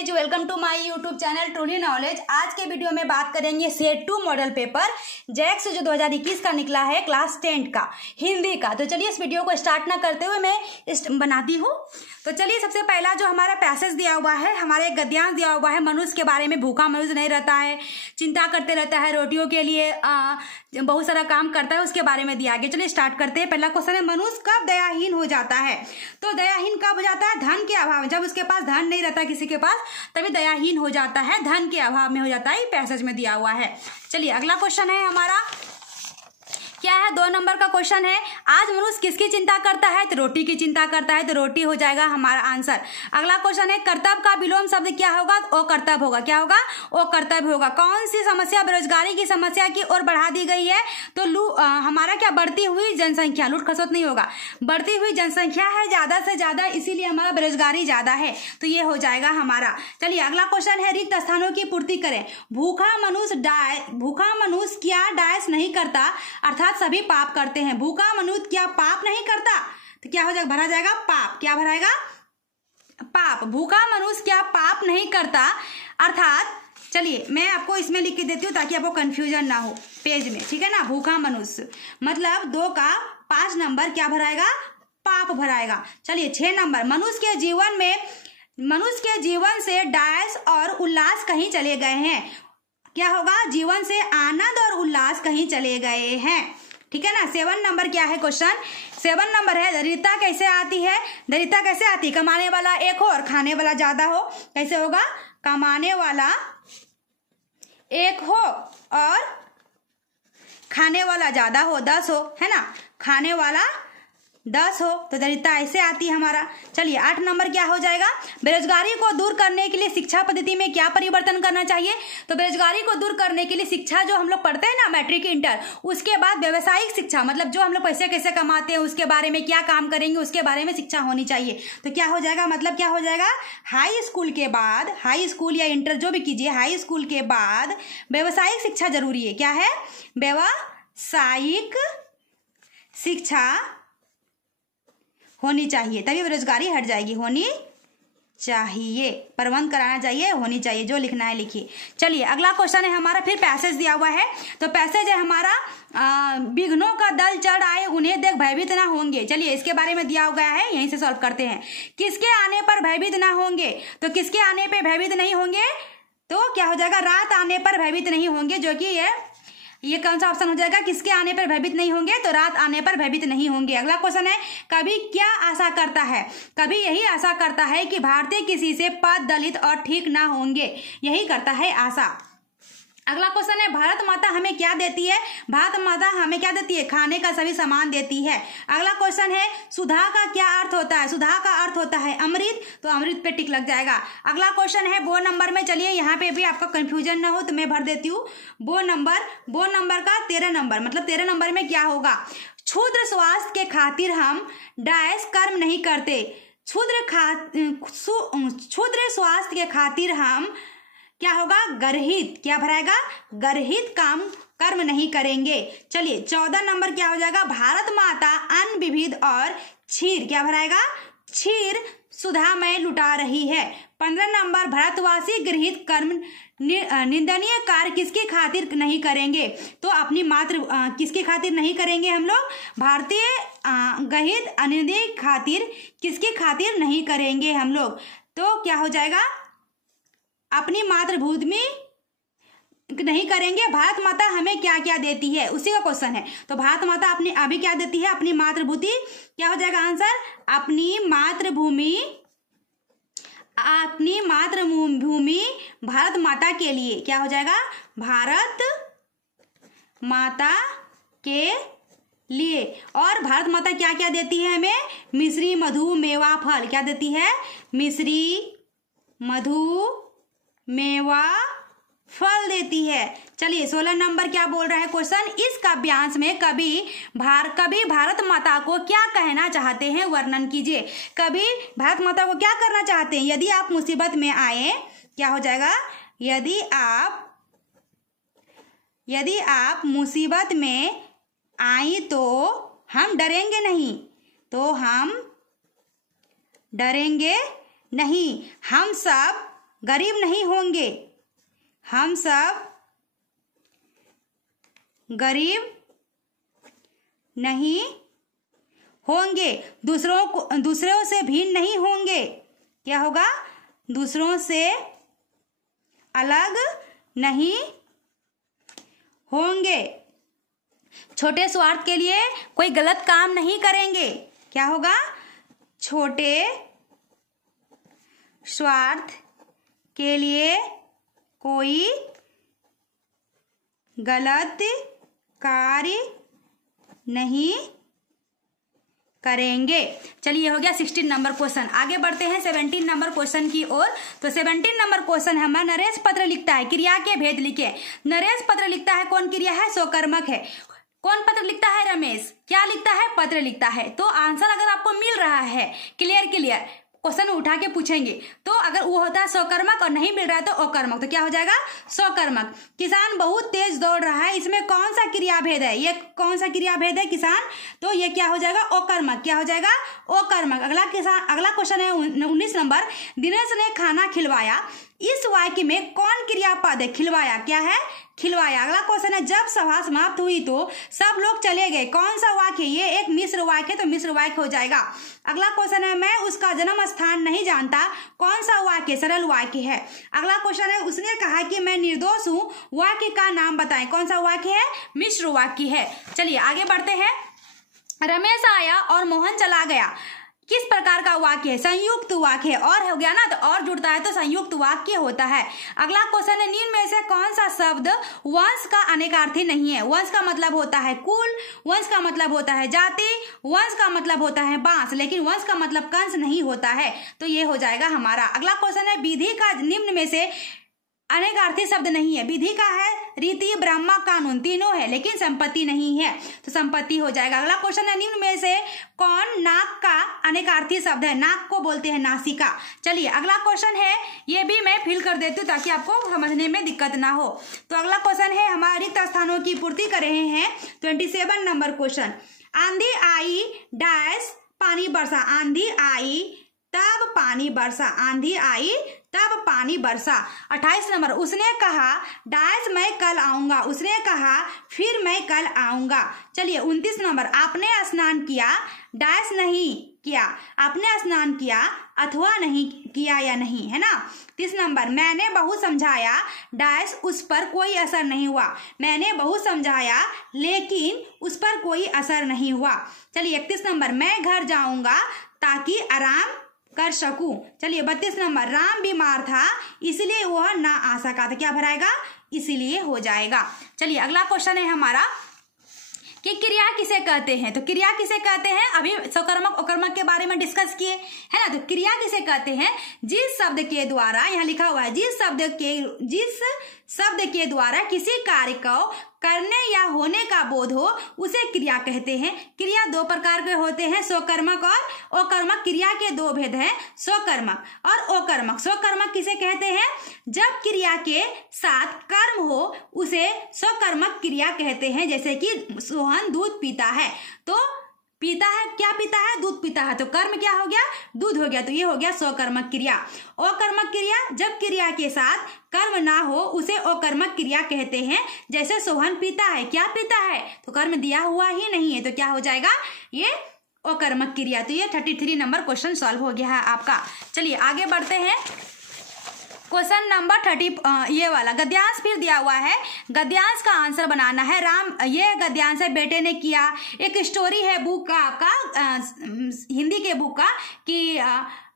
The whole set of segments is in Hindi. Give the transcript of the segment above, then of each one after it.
Guys, welcome to my YouTube channel truly knowledge. आज के वीडियो में बात करेंगे सेट 2 मॉडल पेपर जैक से जो 2021 का निकला है क्लास 10 का हिंदी का। तो चलिए इस वीडियो को स्टार्ट ना करते हुए मैं बनाती हूँ। तो चलिए सबसे पहला जो हमारा पैसेज दिया हुआ है, हमारे एक गद्यांश दिया हुआ है। मनुष्य के बारे में, भूखा मनुष्य नहीं रहता है, चिंता करते रहता है, रोटियों के लिए बहुत सारा काम करता है, उसके बारे में दिया गया। चलिए स्टार्ट करते हैं। पहला क्वेश्चन है, मनुष्य कब दयाहीन हो जाता है? तो दयाहीन कब हो जाता है? धन के अभाव में। जब उसके पास धन नहीं रहता किसी के पास, तभी दयाहीन हो जाता है, धन के अभाव में हो जाता है। पैसेज में दिया हुआ है। चलिए अगला क्वेश्चन है हमारा, क्या है? 2 नंबर का क्वेश्चन है, आज मनुष्य किसकी चिंता करता है? तो रोटी की चिंता करता है, तो रोटी हो जाएगा हमारा आंसर। अगला क्वेश्चन है, कर्तव्य का विलोम शब्द क्या होगा? ओ कर्तव्य होगा। क्या होगा? ओ कर्तव्य होगा। कौन सी समस्या बेरोजगारी की समस्या की ओर बढ़ा दी गई है? तो हमारा क्या? बढ़ती हुई जनसंख्या। लूट खसोट नहीं होगा, बढ़ती हुई जनसंख्या है ज्यादा से ज्यादा, इसीलिए हमारा बेरोजगारी ज्यादा है, तो ये हो जाएगा हमारा। चलिए अगला क्वेश्चन है, रिक्त स्थानों की पूर्ति करें। भूखा मनुष्य क्या डैश नहीं करता, अर्थात सभी पाप करते हैं। भूखा मनुष्य क्या पाप नहीं करता? तो क्या हो जाएगा? भरा जाएगा पाप। क्या भराएगा? पाप। भूखा मनुष्य क्या पाप नहीं करता, अर्थात चलिए मैं आपको इसमें लिख के देती हूँ ताकि आपको कंफ्यूजन ना हो पेज में, ठीक है ना। भूखा मनुष्य मतलब 2 का 5 नंबर क्या भराएगा? पाप भराएगा। चलिए 6 नंबर, मनुष्य के जीवन से डैश और उल्लास कहीं चले गए हैं। क्या होगा? जीवन से आनंद और उल्लास कहीं चले गए हैं, ठीक है ना। 7 नंबर क्या है क्वेश्चन? 7 नंबर है, दरिद्रता कैसे आती है? दरिद्रता कैसे आती है? कमाने वाला एक हो और खाने वाला ज्यादा हो। कैसे होगा? कमाने वाला एक हो और खाने वाला ज्यादा हो, 10 हो, है ना। खाने वाला 10 हो तो दरिद्रता ऐसे आती है हमारा। चलिए 8 नंबर क्या हो जाएगा? बेरोजगारी को दूर करने के लिए शिक्षा पद्धति में क्या परिवर्तन करना चाहिए? तो बेरोजगारी को दूर करने के लिए शिक्षा जो हम लोग पढ़ते हैं ना, मैट्रिक इंटर, उसके बाद व्यावसायिक शिक्षा, मतलब जो हम लोग पैसे कैसे कमाते हैं, उसके बारे में क्या काम करेंगे, उसके बारे में शिक्षा होनी चाहिए। तो क्या हो जाएगा? मतलब क्या हो जाएगा? हाई स्कूल के बाद, हाई स्कूल या इंटर जो भी कीजिए, हाई स्कूल के बाद व्यावसायिक शिक्षा जरूरी है। क्या है? व्यावसायिक शिक्षा होनी चाहिए, तभी बेरोजगारी हट जाएगी। होनी चाहिए, प्रबंध कराना चाहिए, होनी चाहिए, जो लिखना है लिखिए। चलिए अगला क्वेश्चन है हमारा, फिर पैसेज दिया हुआ है। तो पैसेज है हमारा, विघ्नों का दल चढ़ आए उन्हें देख भयभीत ना होंगे। चलिए इसके बारे में दिया गया है, यहीं से सॉल्व करते हैं। किसके आने पर भयभीत ना होंगे? तो किसके आने पर भयभीत नहीं होंगे? तो क्या हो जाएगा? रात आने पर भयभीत नहीं होंगे, जो कि ये कौन सा ऑप्शन हो जाएगा? किसके आने पर भयभीत नहीं होंगे? तो रात आने पर भयभीत नहीं होंगे। अगला क्वेश्चन है, कभी क्या आशा करता है? कभी यही आशा करता है कि भारतीय किसी से पद दलित और ठीक ना होंगे, यही करता है आशा। अगला क्वेश्चन है, भारत माता हमें क्या देती है? भारत माता हमें क्या देती है? खाने का सभी सामान देती है। अगला क्वेश्चन है, सुधा का क्या अर्थ होता है? सुधा का अर्थ होता है अमृत, तो अमृत पे टिक लग जाएगा। अगला क्वेश्चन है 2 नंबर में, चलिए यहाँ पे भी आपका कंफ्यूजन ना हो तो मैं भर देती हूँ। 2 नंबर का 13 नंबर, मतलब 13 नंबर में क्या होगा? क्षुद्र स्वास्थ्य के खातिर हम डैश कर्म नहीं करते। क्षुद्र स्वास्थ्य के खातिर हम क्या होगा? गर्हित। क्या भराएगा? गर्हित कर्म नहीं करेंगे। चलिए 14 नंबर क्या हो जाएगा? भारत माता अन्न विविध और क्षीर, क्या भराएगा? क्षीर सुधा में लुटा रही है। 15 नंबर, भारतवासी गृहित कर्म निंदनीय कार्य किसके खातिर नहीं करेंगे? तो अपनी किसके खातिर नहीं करेंगे हम लोग? भारतीय गृहित अनिंदनीय खातिर, किसके खातिर नहीं करेंगे हम लोग? तो क्या हो जाएगा? अपनी मातृभूमि में नहीं करेंगे। भारत माता हमें क्या क्या देती है, उसी का क्वेश्चन है। तो भारत माता अपनी अभी क्या देती है? अपनी मातृभूमि। क्या हो जाएगा आंसर? अपनी मातृभूमि भारत माता के लिए। क्या हो जाएगा? भारत माता के लिए। और भारत माता क्या क्या देती है हमें? मिश्री, मधु, मेवा, फल। क्या देती है? मिश्री, मधु, मेवा, फल देती है। चलिए 16 नंबर क्या बोल रहा है क्वेश्चन? इस काव्यांश में कभी भारत माता को क्या कहना चाहते हैं, वर्णन कीजिए। कभी भारत माता को क्या करना चाहते हैं? यदि आप मुसीबत में आए, क्या हो जाएगा? यदि आप मुसीबत में आई तो हम डरेंगे नहीं, तो हम डरेंगे नहीं, हम सब गरीब नहीं होंगे, हम सब गरीब नहीं होंगे, दूसरों से भिन्न नहीं होंगे। क्या होगा? दूसरों से अलग नहीं होंगे, छोटे स्वार्थ के लिए कोई गलत काम नहीं करेंगे। क्या होगा? छोटे स्वार्थ के लिए कोई गलत कार्य नहीं करेंगे। चलिए, हो गया 16 नंबर क्वेश्चन। आगे बढ़ते हैं 17 नंबर क्वेश्चन की ओर। तो 17 नंबर क्वेश्चन हमारा, नरेश पत्र लिखता है, क्रिया के भेद लिखे। नरेश पत्र लिखता है, कौन क्रिया है? स्वकर्मक है। कौन पत्र लिखता है? रमेश। क्या लिखता है? पत्र लिखता है। तो आंसर अगर आपको मिल रहा है क्लियर क्वेश्चन उठा के पूछेंगे, तो अगर वो होता है स्वकर्मक और नहीं मिल रहा है तो अकर्मक, तो क्या हो जाएगा? स्वकर्मक। किसान बहुत तेज दौड़ रहा है, इसमें कौन सा क्रियाभेद है? ये कौन सा क्रियाभेद है? किसान। तो ये क्या हो जाएगा? अकर्मक। क्या हो जाएगा? अकर्मक। अगला क्वेश्चन है 19 नंबर। दिनेश ने खाना खिलवाया, इस वाक्य में कौन क्रियापद है? खिलवाया। क्या है? खिलवाया। अगला क्वेश्चन है, जब सभा समाप्त हुई तो सब लोग चले गए, कौन सा वाक्य? ये एक मिश्र वाक्य है, तो मिश्र वाक्य हो जाएगा। अगला क्वेश्चन है, मैं उसका जन्म स्थान नहीं जानता, कौन सा वाक्य? सरल वाक्य है। अगला क्वेश्चन है, उसने कहा कि मैं निर्दोष हूं, वाक्य का नाम बताएं, कौन सा वाक्य है? मिश्र वाक्य है। चलिए आगे बढ़ते हैं। रमेश आया और मोहन चला गया, किस प्रकार का वाक्य है? संयुक्त वाक्य है। और हो गया ना, तो और जुड़ता है तो संयुक्त वाक्य होता है। अगला क्वेश्चन है, निम्न में से कौन सा शब्द वंश का अनेकार्थी नहीं है? वंश का मतलब होता है कुल, वंश का मतलब होता है जाति, वंश का मतलब होता है बांस, लेकिन वंश का मतलब कंस नहीं होता है, तो ये हो जाएगा हमारा। अगला क्वेश्चन है, विधि का निम्न में से अनेकार्थी शब्द नहीं है। विधि का है रीति, ब्रह्मा, कानून, तीनों है, लेकिन संपत्ति नहीं है, तो संपत्ति हो जाएगा। अगला क्वेश्चन है, निम्न में से कौन नाक का अनेकार्थी शब्द है? नाक को बोलते हैं नासिका। चलिए अगला क्वेश्चन है, ये भी मैं फिल कर देती हूँ ताकि आपको समझने में दिक्कत ना हो। तो अगला क्वेश्चन है, हमारे रिक्त स्थानों की पूर्ति कर रहे हैं। 27 नंबर क्वेश्चन, आंधी आई डैश पानी बरसा, आंधी आई तब पानी बरसा, आंधी आई तब पानी बरसा। 28 नंबर, उसने कहा डैश मैं कल आऊंगा, उसने कहा फिर मैं कल आऊंगा। चलिए 29 नंबर, आपने स्नान किया डैश नहीं किया, आपने स्नान किया अथवा नहीं किया या नहीं, है ना। 30 नंबर, मैंने बहुत समझाया डैश उस पर कोई असर नहीं हुआ, मैंने बहुत समझाया लेकिन उस पर कोई असर नहीं हुआ। चलिए 31 नंबर, मैं घर जाऊंगा ताकि आराम कर सकूं। चलिए 32 नंबर, राम बीमार था इसलिए वह ना आ सका, तो क्या भराएगा? इसलिए हो जाएगा। चलिए अगला क्वेश्चन है हमारा कि क्रिया किसे कहते हैं? तो क्रिया किसे कहते हैं? अभी सकर्मक अकर्मक के बारे में डिस्कस किए, है ना। तो क्रिया किसे कहते हैं? जिस शब्द के द्वारा, यहाँ लिखा हुआ है, जिस शब्द के द्वारा किसी कार्य को करने या होने का बोध हो उसे क्रिया कहते हैं। क्रिया दो प्रकार के होते हैं, स्वकर्मक और अकर्मक। क्रिया के दो भेद हैं, स्वकर्मक और अकर्मक। स्वकर्मक किसे कहते हैं? जब क्रिया के साथ कर्म हो उसे स्वकर्मक क्रिया कहते हैं। जैसे कि सोहन दूध पीता है, तो पीता है, क्या पीता है? दूध पीता है, तो कर्म क्या हो गया? दूध हो गया, तो ये हो गया स्वकर्मक क्रिया। अकर्मक क्रिया, जब क्रिया के साथ कर्म ना हो उसे अकर्मक क्रिया कहते हैं। जैसे सोहन पीता है, क्या पीता है? तो कर्म दिया हुआ ही नहीं है, तो क्या हो जाएगा? ये अकर्मक क्रिया। तो ये 33 नंबर क्वेश्चन सॉल्व हो गया है आपका। चलिए आगे बढ़ते हैं। क्वेश्चन नंबर 30, ये वाला गद्यांश फिर दिया हुआ है, गद्यांश का आंसर बनाना है। ये गद्यांश है, बेटे ने किया। एक स्टोरी है बुक का, आपका हिंदी के बुक का, कि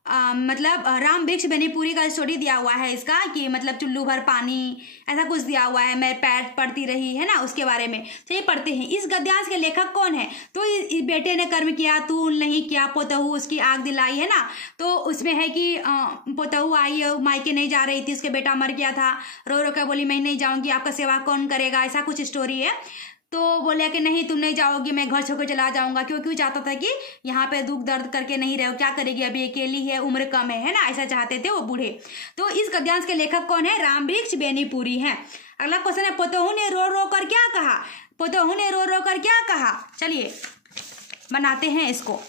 मतलब राम वृक्ष बेनीपुरी का स्टोरी दिया हुआ है इसका, कि मतलब चुल्लू भर पानी, ऐसा कुछ दिया हुआ है। मैं पैर पढ़ती रही, है ना, उसके बारे में। चलिए पढ़ते हैं। इस गद्यांश के लेखक कौन है? तो इस बेटे ने कर्म किया, तू नहीं किया, पोतहू उसकी आग दिलाई, है ना। तो उसमें है कि पोतहू आई, मायके नहीं जा रही थी, उसके बेटा मर गया था, रो रो कर बोली मैं नहीं जाऊंगी, आपका सेवा कौन करेगा, ऐसा कुछ स्टोरी है। तो बोले कि नहीं तुम नहीं जाओगी, मैं घर छोड़कर चला जाऊंगा, क्योंकि चाहता था कि यहाँ पे दुख दर्द करके नहीं रहो, क्या करेगी, अभी अकेली है, उम्र कम है ना, ऐसा चाहते थे वो बूढ़े। तो इस गद्यांश के लेखक कौन है? राम वृक्ष बेनीपुरी है। अगला क्वेश्चन है, पोतहू ने रो रो कर क्या कहा? पोतहू ने रो रो कर क्या कहा? चलिए बनाते हैं इसको।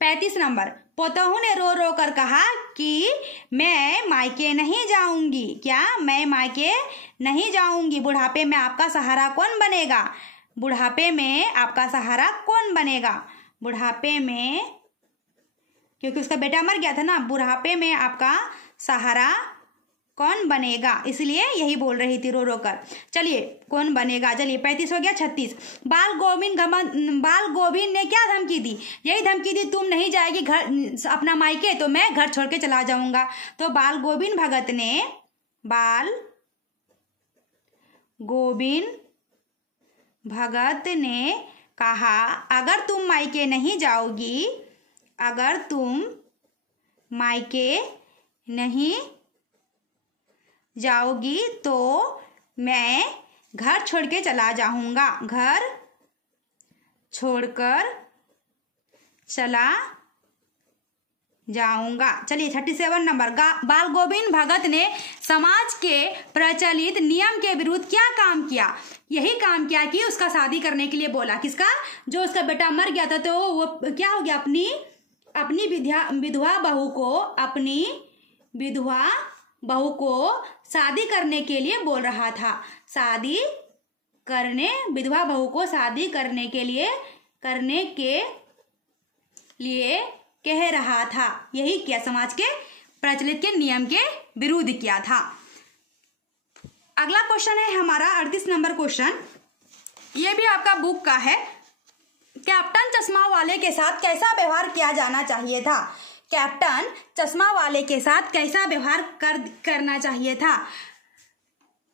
35 नंबर, पोतहू ने रो रो कर कहा कि मैं मायके नहीं जाऊंगी। क्या? मैं मायके नहीं जाऊंगी। बुढ़ापे में आपका सहारा कौन बनेगा? बुढ़ापे में आपका सहारा कौन बनेगा? बुढ़ापे में, क्योंकि उसका बेटा मर गया था ना, बुढ़ापे में आपका सहारा कौन बनेगा, इसलिए यही बोल रही थी रो रो कर। चलिए कौन बनेगा। चलिए 35 हो गया। 36, बाल गोविंद ने क्या धमकी दी? यही धमकी दी, तुम नहीं जाएगी घर अपना मायके तो मैं घर छोड़ के चला जाऊंगा। तो बाल गोविंद भगत ने कहा, अगर तुम मायके नहीं जाओगी, अगर तुम मायके नहीं जाओगी तो मैं घर छोड़ के चला जाऊंगा। घर छोड़कर चला जाऊंगा। चलिए 37 नंबर, बाल गोविंद भगत ने समाज के प्रचलित नियम के विरुद्ध क्या काम किया? यही काम किया कि उसका शादी करने के लिए बोला। किसका? जो उसका बेटा मर गया था, तो वो क्या हो गया, अपनी विधवा बहू को शादी करने के लिए बोल रहा था। विधवा बहू को शादी करने के लिए कह रहा था। यही किया, समाज के प्रचलित के नियम के विरुद्ध किया था। अगला क्वेश्चन है हमारा 38 नंबर क्वेश्चन। ये भी आपका बुक का है। कैप्टन चश्मा वाले के साथ कैसा व्यवहार किया जाना चाहिए था? कैप्टन चश्मा वाले के साथ कैसा व्यवहार करना चाहिए था?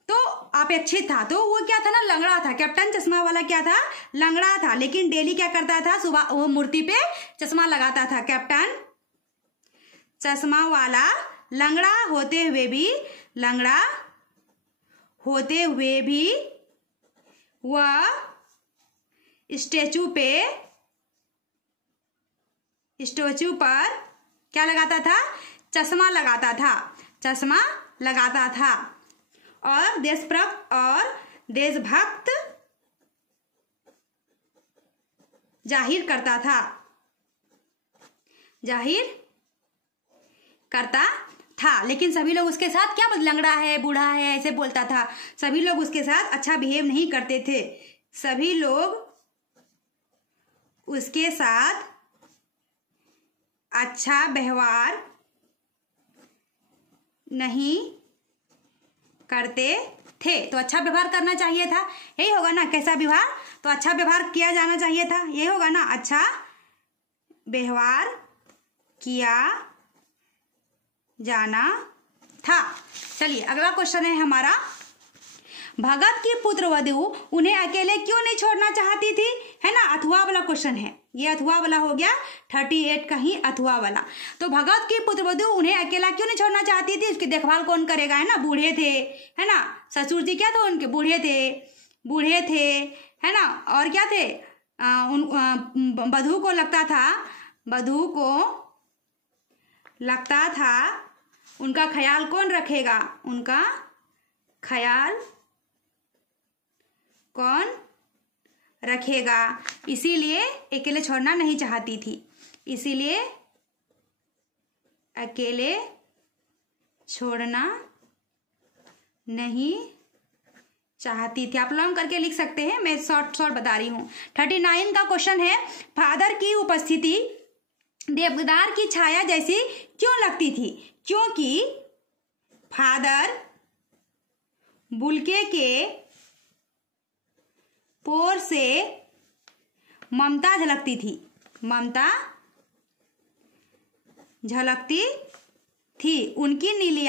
तो अपेक्षित था। तो वो क्या था ना, लंगड़ा था। कैप्टन चश्मा वाला क्या था? लंगड़ा था। लेकिन डेली क्या करता था? सुबह वो मूर्ति पे चश्मा लगाता था। कैप्टन चश्मा वाला लंगड़ा होते हुए भी वह स्टैचू पर क्या लगाता था? चश्मा लगाता था और देशभक्त जाहिर करता था। लेकिन सभी लोग उसके साथ क्या, लंगड़ा है, बूढ़ा है, ऐसे बोलता था। सभी लोग उसके साथ अच्छा बिहेव नहीं करते थे। सभी लोग उसके साथ अच्छा व्यवहार नहीं करते थे। तो अच्छा व्यवहार करना चाहिए था, यही होगा ना। कैसा व्यवहार? तो अच्छा व्यवहार किया जाना चाहिए था, यही होगा ना। अच्छा व्यवहार किया जाना था। चलिए अगला क्वेश्चन है हमारा, भगत की पुत्रवधू उन्हें अकेले क्यों नहीं छोड़ना चाहती थी? है ना, अथवा वाला क्वेश्चन है ये। अथवा वाला हो गया 38 का ही अथवा वाला। तो भगत की पुत्रवधू उन्हें अकेला क्यों नहीं छोड़ना चाहती थी? उसकी देखभाल कौन करेगा? है ना, बूढ़े थे, है ना। ससुर जी क्या थे उनके? बूढ़े थे, है ना। और क्या थे? वधू को लगता था उनका ख्याल कौन रखेगा? उनका ख्याल कौन रखेगा? इसीलिए अकेले छोड़ना नहीं चाहती थी। इसीलिए अकेले छोड़ना नहीं चाहती थी। आप लॉन्ग करके लिख सकते हैं, मैं शॉर्ट बता रही हूँ। 39 का क्वेश्चन है, फादर की उपस्थिति देवदार की छाया जैसी क्यों लगती थी? क्योंकि फादर बुलके के पोर से ममता झलकती थी। उनकी नीली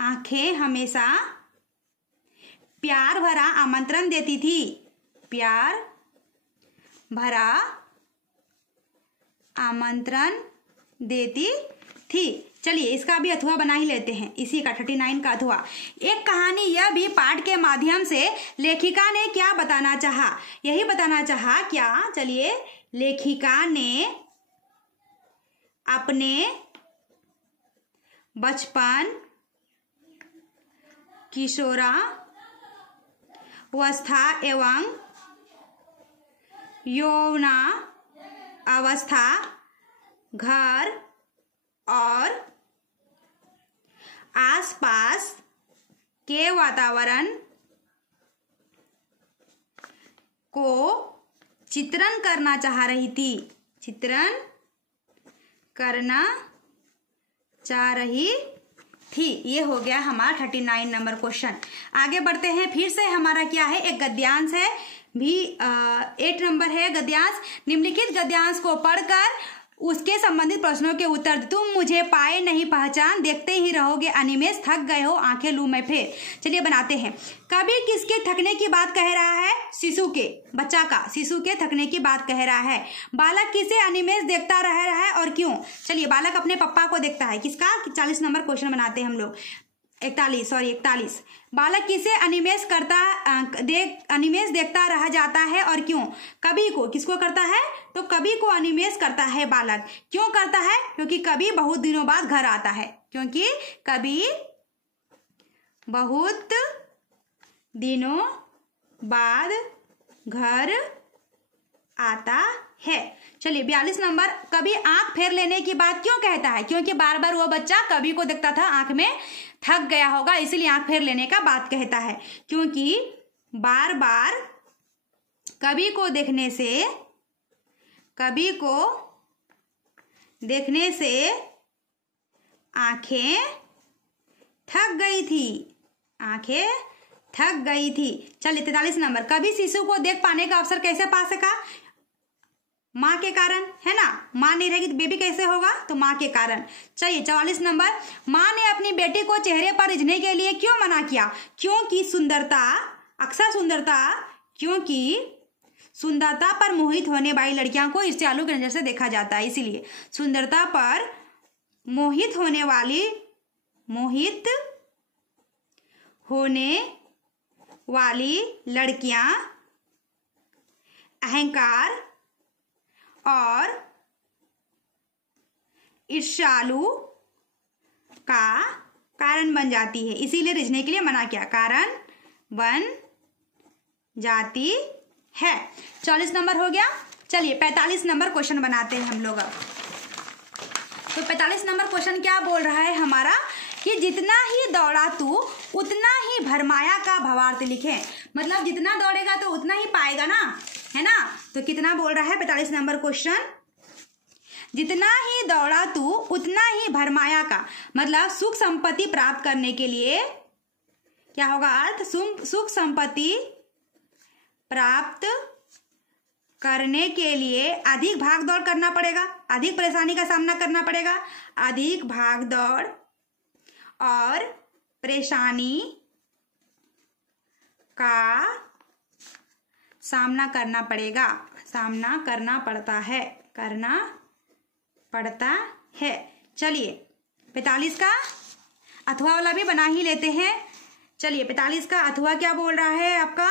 आंखें हमेशा प्यार भरा आमंत्रण देती थी। प्यार भरा आमंत्रण देती थी। चलिए इसका भी अथवा बना ही लेते हैं, इसी का 39 का अथवा। एक कहानी यह भी पाठ के माध्यम से लेखिका ने क्या बताना चाहा? यही बताना चाहा क्या? चलिए, लेखिका ने अपने बचपन, किशोरावस्था एवं यौवनावस्था घर और आसपास के वातावरण को चित्रण करना चाह रही थी। चित्रण करना चाह रही थी। ये हो गया हमारा 39 नंबर क्वेश्चन। आगे बढ़ते हैं। फिर से हमारा क्या है, एक गद्यांश है भी 8 नंबर है गद्यांश। निम्नलिखित गद्यांश को पढ़कर उसके संबंधित प्रश्नों के उत्तर। तुम मुझे पाए नहीं पहचान, देखते ही रहोगे अनिमेष, थक गए हो आंखें लूं मैं फिर। चलिए बनाते हैं। कवि किसके थकने की बात कह रहा है? शिशु के, बच्चा का, शिशु के थकने की बात कह रहा है। बालक किसे अनिमेष देखता रह रहा है और क्यों? चलिए, बालक अपने पप्पा को देखता है। किसका? 40 नंबर क्वेश्चन बनाते हैं हम लोग। 41। बालक किसे अनिमेष अनिमेष देखता रह जाता है और क्यों? कवि को। किसको करता है? तो कवि को अनिमेष करता है बालक। क्यों करता है? क्योंकि कवि बहुत दिनों बाद घर आता है। क्योंकि कवि बहुत दिनों बाद घर आता है। चलिए 42 नंबर। कभी आंख फेर लेने की बात क्यों कहता है? क्योंकि बार बार वो बच्चा कवि को देखता था, आंख में थक गया होगा, इसलिए आंख फेर लेने का बात कहता है। क्योंकि बार बार कवि को देखने से आंखें थक गई थी। चलिए 43 नंबर। कभी शिशु को देख पाने का अवसर कैसे पा सका? माँ के कारण, है ना। माँ नहीं रहेगी तो बेबी कैसे होगा? तो माँ के कारण। चलिए 44 नंबर। माँ ने अपनी बेटी को चेहरे पर रिझने के लिए क्यों मना किया? क्योंकि सुंदरता पर मोहित होने वाली लड़कियों को ईर्ष्यालु की नजर से देखा जाता है, इसीलिए। सुंदरता पर मोहित होने वाली लड़कियां अहंकार और ईर्ष्यालु का कारण बन जाती है, इसीलिए रिझने के लिए मना किया, कारण बन जाती है। 40 नंबर हो गया। चलिए 45 नंबर क्वेश्चन बनाते हैं हम लोग अब। तो 45 नंबर क्वेश्चन क्या बोल रहा है हमारा कि जितना ही दौड़ा तू उतना ही भरमाया का भावार्थ लिखे। मतलब जितना दौड़ेगा तो उतना ही पाएगा ना, है ना। तो कितना बोल रहा है 45 नंबर क्वेश्चन? जितना ही दौड़ा तू उतना ही भरमाया का, मतलब सुख संपत्ति प्राप्त करने के लिए क्या होगा अर्थ? सुख संपत्ति प्राप्त करने के लिए अधिक भाग दौड़ करना पड़ेगा, अधिक परेशानी का सामना करना पड़ेगा, अधिक भाग दौड़ और परेशानी का सामना करना पड़ता है। चलिए 45 का अथवा वाला भी बना ही लेते हैं। चलिए 45 का अथवा क्या बोल रहा है आपका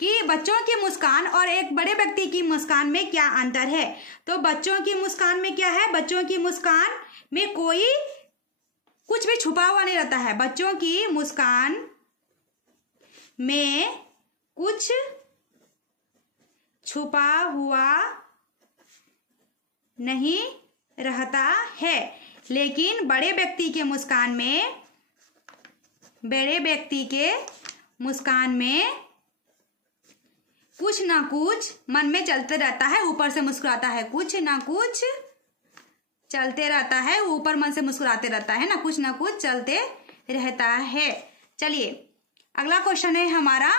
कि बच्चों की मुस्कान और एक बड़े व्यक्ति की मुस्कान में क्या अंतर है? तो बच्चों की मुस्कान में क्या है? बच्चों की मुस्कान में कोई कुछ भी छुपा हुआ नहीं रहता है। बच्चों की मुस्कान में कुछ छुपा हुआ नहीं रहता है, लेकिन बड़े व्यक्ति के मुस्कान में कुछ ना कुछ मन में चलते रहता है, ऊपर से मुस्कुराता है, कुछ ना कुछ चलते रहता है, ऊपर मन से मुस्कुराते रहता है ना, कुछ ना कुछ चलते रहता है। चलिए अगला क्वेश्चन है हमारा।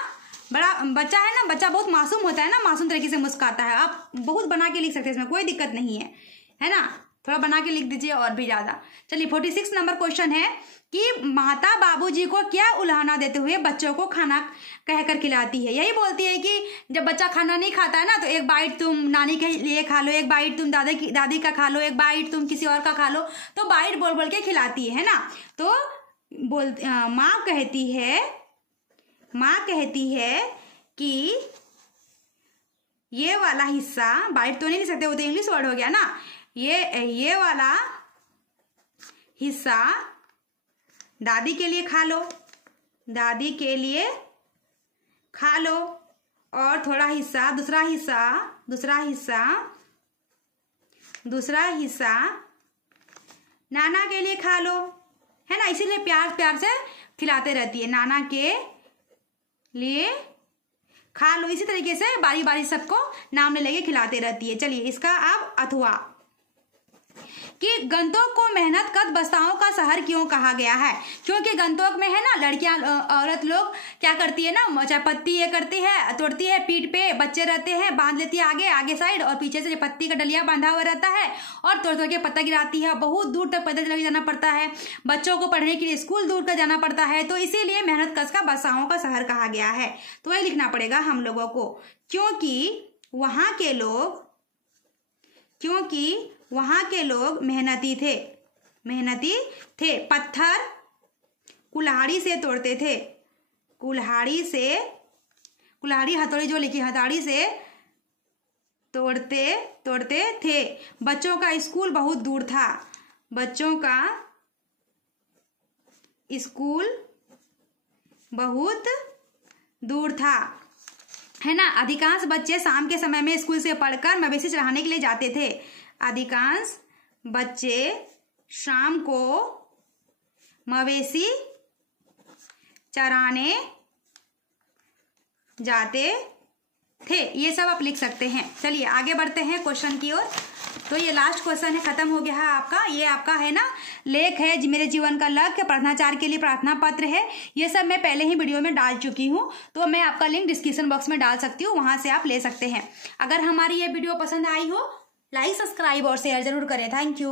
बड़ा बच्चा है ना, बच्चा बहुत मासूम होता है ना, मासूम तरीके से मुस्कुराता है। आप बहुत बना के लिख सकते हैं, इसमें कोई दिक्कत नहीं है ना। थोड़ा बना के लिख दीजिए और भी ज्यादा। चलिए 46 नंबर क्वेश्चन है कि माता बाबूजी को क्या उल्हाना देते हुए बच्चों को खाना कहकर खिलाती है? यही बोलती है कि जब बच्चा खाना नहीं खाता है ना, तो एक बाइट तुम नानी के लिए खा लो, एक बाइट तुम दादी का खा लो, एक बाइट तुम किसी और का खा लो, तो बाइट बोल बोल के खिलाती है ना। तो माँ कहती है कि ये वाला हिस्सा, बाइट तो नहीं ले सकते, वो तो इंग्लिश वर्ड हो गया ना, ये वाला हिस्सा दादी के लिए खा लो, दादी के लिए खा लो, और थोड़ा हिस्सा दूसरा हिस्सा दूसरा हिस्सा नाना के लिए खा लो, है ना, इसीलिए प्यार प्यार से खिलाते रहती है, नाना के लिए खा लो। इसी तरीके से बारी बारी सबको नाम ले लेके खिलाते रहती है। चलिए इसका अब अथवा कि गंतोक को मेहनत कद बस्ताओं का शहर क्यों कहा गया है? क्योंकि गंतोक में है ना लड़कियां औरत लोग क्या करती है ना, चाहे पत्ती ये करती है, तोड़ती है, पीठ पे बच्चे रहते हैं, बांध लेती है आगे आगे साइड, और पीछे से पत्ती का डलिया बांधा हुआ रहता है और तोड़ तोड़ के पत्ता गिराती है। बहुत दूर तक पैदल चल के जाना पड़ता है, बच्चों को पढ़ने के लिए स्कूल दूर तक जाना पड़ता है, तो इसीलिए मेहनत कश का बस्ताओं का शहर कहा गया है। तो वही लिखना पड़ेगा हम लोगों को, क्योंकि वहां के लोग मेहनती थे, पत्थर कुल्हाड़ी से तोड़ते थे, कुल्हाड़ी हथौड़ी जो लिखी, हथौड़ी से तोड़ते थे। बच्चों का स्कूल बहुत दूर था, बच्चों का स्कूल बहुत दूर था, है ना। अधिकांश बच्चे शाम के समय में स्कूल से पढ़कर मवेशी चराने के लिए जाते थे, अधिकांश बच्चे शाम को मवेशी चराने जाते थे। ये सब आप लिख सकते हैं। चलिए आगे बढ़ते हैं क्वेश्चन की ओर। तो ये लास्ट क्वेश्चन है, खत्म हो गया है आपका। ये आपका है ना लेख है मेरे जीवन का लक्ष्य, प्रार्थनाचार्य के लिए प्रार्थना पत्र है। ये सब मैं पहले ही वीडियो में डाल चुकी हूँ, तो मैं आपका लिंक डिस्क्रिप्शन बॉक्स में डाल सकती हूँ, वहां से आप ले सकते हैं। अगर हमारी ये वीडियो पसंद आई हो, लाइक सब्सक्राइब और शेयर जरूर करें। Thank you.